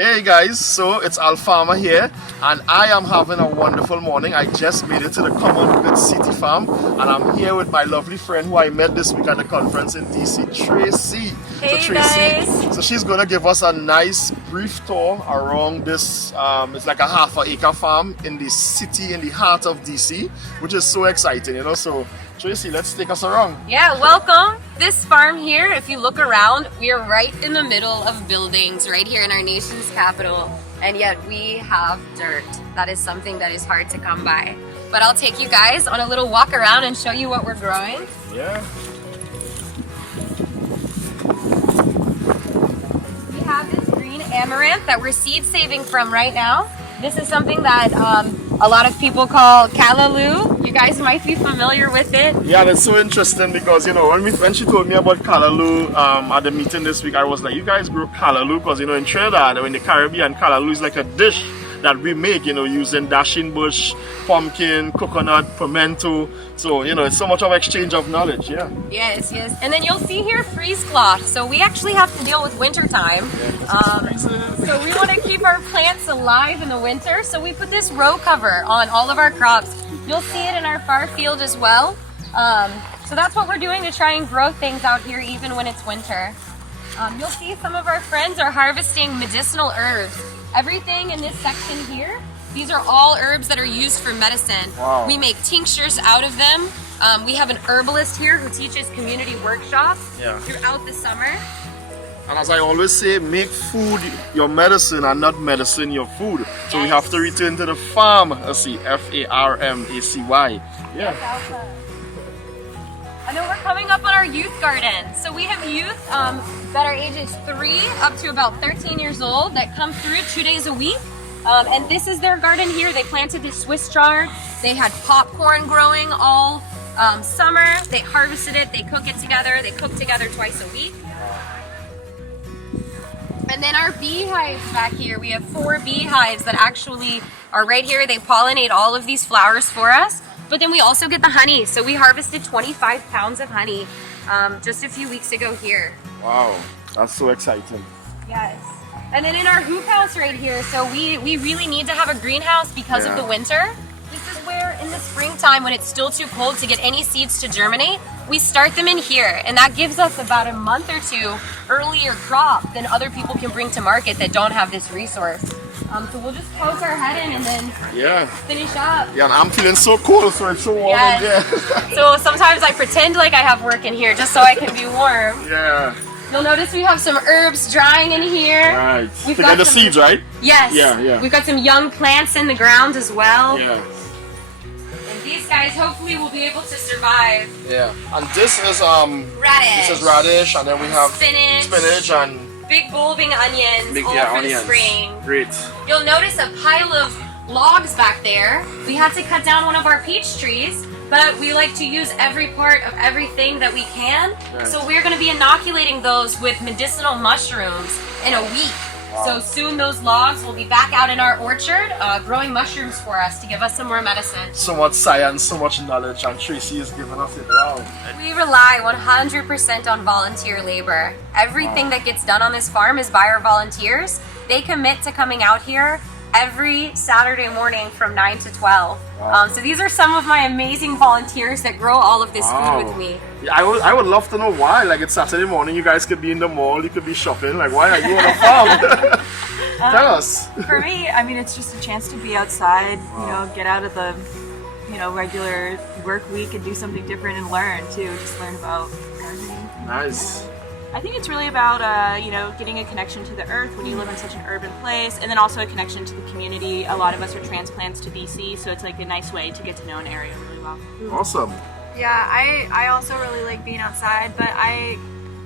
Hey guys, so it's Al Farmer here, and I am having a wonderful morning. I just made it to the Common Good City Farm, and I'm here with my lovely friend who I met this week at the conference in DC, Tracy. Hey Tracy, guys! so she's gonna give us a nice brief tour around this. It's like a half-acre farm in the city, in the heart of DC, which is so exciting, you know. So Tracy, let's take us around. Yeah, welcome. This farm here, if you look around, we are right in the middle of buildings, right here in our nation's capital, and yet we have dirt. That is something that is hard to come by. But I'll take you guys on a little walk around and show you what we're growing. Yeah. We have this green amaranth that we're seed saving from right now. This is something that a lot of people call callaloo. You guys might be familiar with it. Yeah, that's so interesting because, you know, when she told me about callaloo at the meeting this week, I was like, you guys grow callaloo? Because, you know, in Trinidad, in the Caribbean, callaloo is like a dish that we make, you know, using dashing bush, pumpkin, coconut, pimento. So, you know, it's so much of exchange of knowledge, yeah. Yes, yes. And then you'll see here freeze cloth. So we actually have to deal with winter time. So we want to keep our plants alive in the winter. So we put this row cover on all of our crops. You'll see it in our far field as well. So that's what we're doing to try and grow things out here even when it's winter. You'll see some of our friends are harvesting medicinal herbs. Everything in this section here, these are all herbs that are used for medicine. Wow. We make tinctures out of them. We have an herbalist here who teaches community workshops throughout the summer. And as I always say, make food your medicine and not medicine your food. So we have to return to the farm. Let's see, F-A-R-M-A-C-Y. Yeah. And then we're coming up on our youth garden. So we have youth that are ages 3 up to about 13 years old that come through 2 days a week. And this is their garden here. They planted the Swiss chard. They had popcorn growing all summer. They harvested it, they cook it together. They cook together twice a week. And then our beehives back here, we have 4 beehives that actually are right here. They pollinate all of these flowers for us. But then we also get the honey. So we harvested 25 pounds of honey just a few weeks ago here. Wow, that's so exciting. Yes. And then in our hoop house right here, so we really need to have a greenhouse because of the winter. This is where in the springtime when it's still too cold to get any seeds to germinate, we start them in here. And that gives us about a month or 2 earlier crop than other people can bring to market that don't have this resource. So we'll just poke our head in and then finish up. Yeah, and I'm feeling so cool, so it's so warm in here. So sometimes I pretend like I have work in here just so I can be warm. Yeah. You'll notice we have some herbs drying in here. Right. We've to got get the seeds, right? Yes. Yeah. We've got some young plants in the ground as well. Yeah. And these guys hopefully will be able to survive. Yeah. And this is Radish. This is radish, and then we have spinach and big bulbing onions all for the spring. Great. You'll notice a pile of logs back there. We had to cut down one of our peach trees, but we like to use every part of everything that we can. Right. So we're going to be inoculating those with medicinal mushrooms in a week. Wow. So soon those logs will be back out in our orchard, growing mushrooms for us to give us some more medicine. So much science, so much knowledge, and Tracy is giving us it. Wow. We rely 100% on volunteer labor. Everything that gets done on this farm is by our volunteers. They commit to coming out here every Saturday morning from 9 to 12. Wow. So these are some of my amazing volunteers that grow all of this food with me. Yeah, I would love to know why. Like, it's Saturday morning, you guys could be in the mall, you could be shopping. Like, why are you on a farm? Tell us. For me, I mean, it's just a chance to be outside, you know, get out of the, you know, regular work week and do something different and learn too. Just learn about gardening. Nice. I think it's really about, you know, getting a connection to the earth when you live in such an urban place, and then also a connection to the community. A lot of us are transplants to BC, so it's like a nice way to get to know an area really well. Awesome. Yeah, I also really like being outside, but I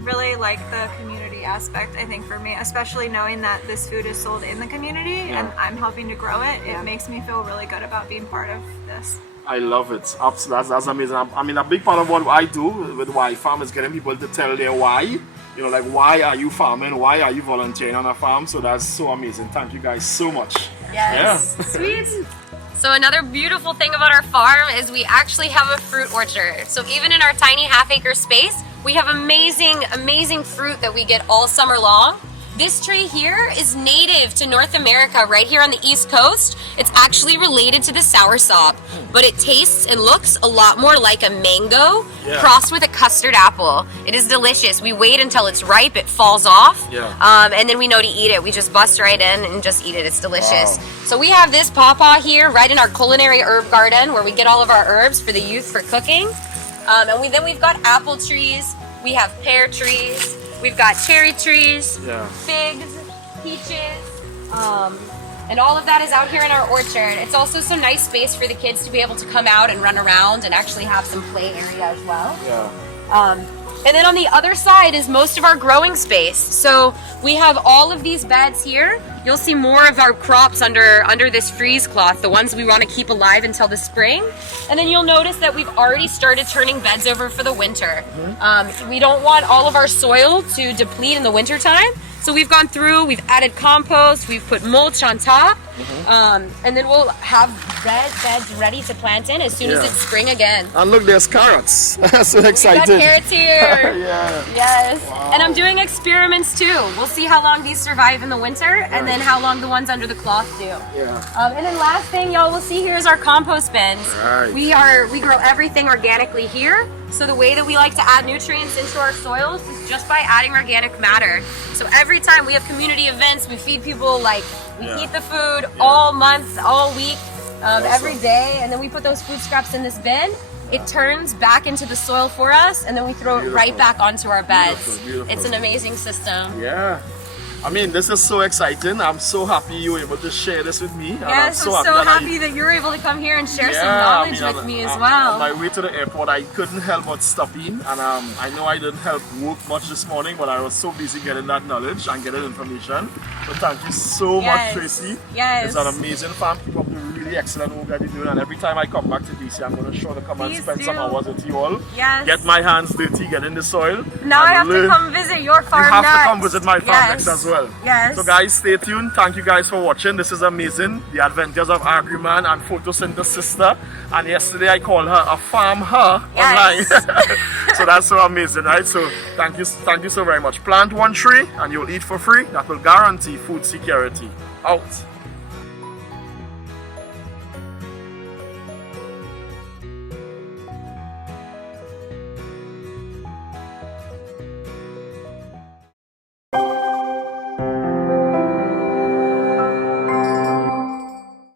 really like the community aspect, I think, for me, especially knowing that this food is sold in the community and I'm helping to grow it. It makes me feel really good about being part of this. I love it. Absolutely. That's amazing. I mean, a big part of what I do with WHYFARM is getting people to tell their why. You know, like, why are you farming? Why are you volunteering on a farm? So that's so amazing. Thank you guys so much. Yes. Yeah. Sweet. So another beautiful thing about our farm is we actually have a fruit orchard. So even in our tiny half-acre space, we have amazing fruit that we get all summer long. This tree here is native to North America, right here on the East Coast. It's actually related to the soursop, but it tastes and looks a lot more like a mango crossed with a custard apple. It is delicious. We wait until it's ripe, it falls off, and then we know to eat it. We just bust right in and just eat it. It's delicious. Wow. So we have this pawpaw here right in our culinary herb garden where we get all of our herbs for the youth for cooking. And then we've got apple trees, we have pear trees, we've got cherry trees, figs, peaches, and all of that is out here in our orchard. It's also some nice space for the kids to be able to come out and run around and actually have some play area as well. And then on the other side is most of our growing space. So we have all of these beds here. You'll see more of our crops under this freeze cloth, the ones we want to keep alive until the spring. And then you'll notice that we've already started turning beds over for the winter. We don't want all of our soil to deplete in the winter time. So we've gone through, we've added compost, we've put mulch on top, and then we'll have beds ready to plant in as soon as it's spring again. And look, there's carrots. So excited. We got carrots here. Yes. Wow. And I'm doing experiments too. We'll see how long these survive in the winter and then how long the ones under the cloth do. And then last thing y'all will see here is our compost bins. We grow everything organically here. So the way that we like to add nutrients into our soils is just by adding organic matter. So every time we have community events, we feed people, like we eat the food all month, all week, every day, and then we put those food scraps in this bin. It turns back into the soil for us, and then we throw it right back onto our beds. It's an amazing system. I mean, this is so exciting. I'm so happy you were able to share this with me. Yes, I'm so happy that you're able to come here and share some knowledge with me as well. On my way to the airport, I couldn't help but stop in, and I know I didn't help work much this morning, but I was so busy getting that knowledge and getting information. So thank you so much, Tracy. It's an amazing farm. Keep up the really excellent work that you're doing, and every time I come back to DC, I'm going to sure to come and spend some hours with you all. Get my hands dirty, get in the soil. Now I have to come visit your farm next. You have next. to come visit my farm next as well. So guys, stay tuned. Thank you guys for watching. This is amazing. The adventures of Agriman and Photosynthesis Sister. And yesterday I called her a farm online. So that's so amazing, right? So thank you so very much. Plant one tree and you'll eat for free. That will guarantee food security. Out.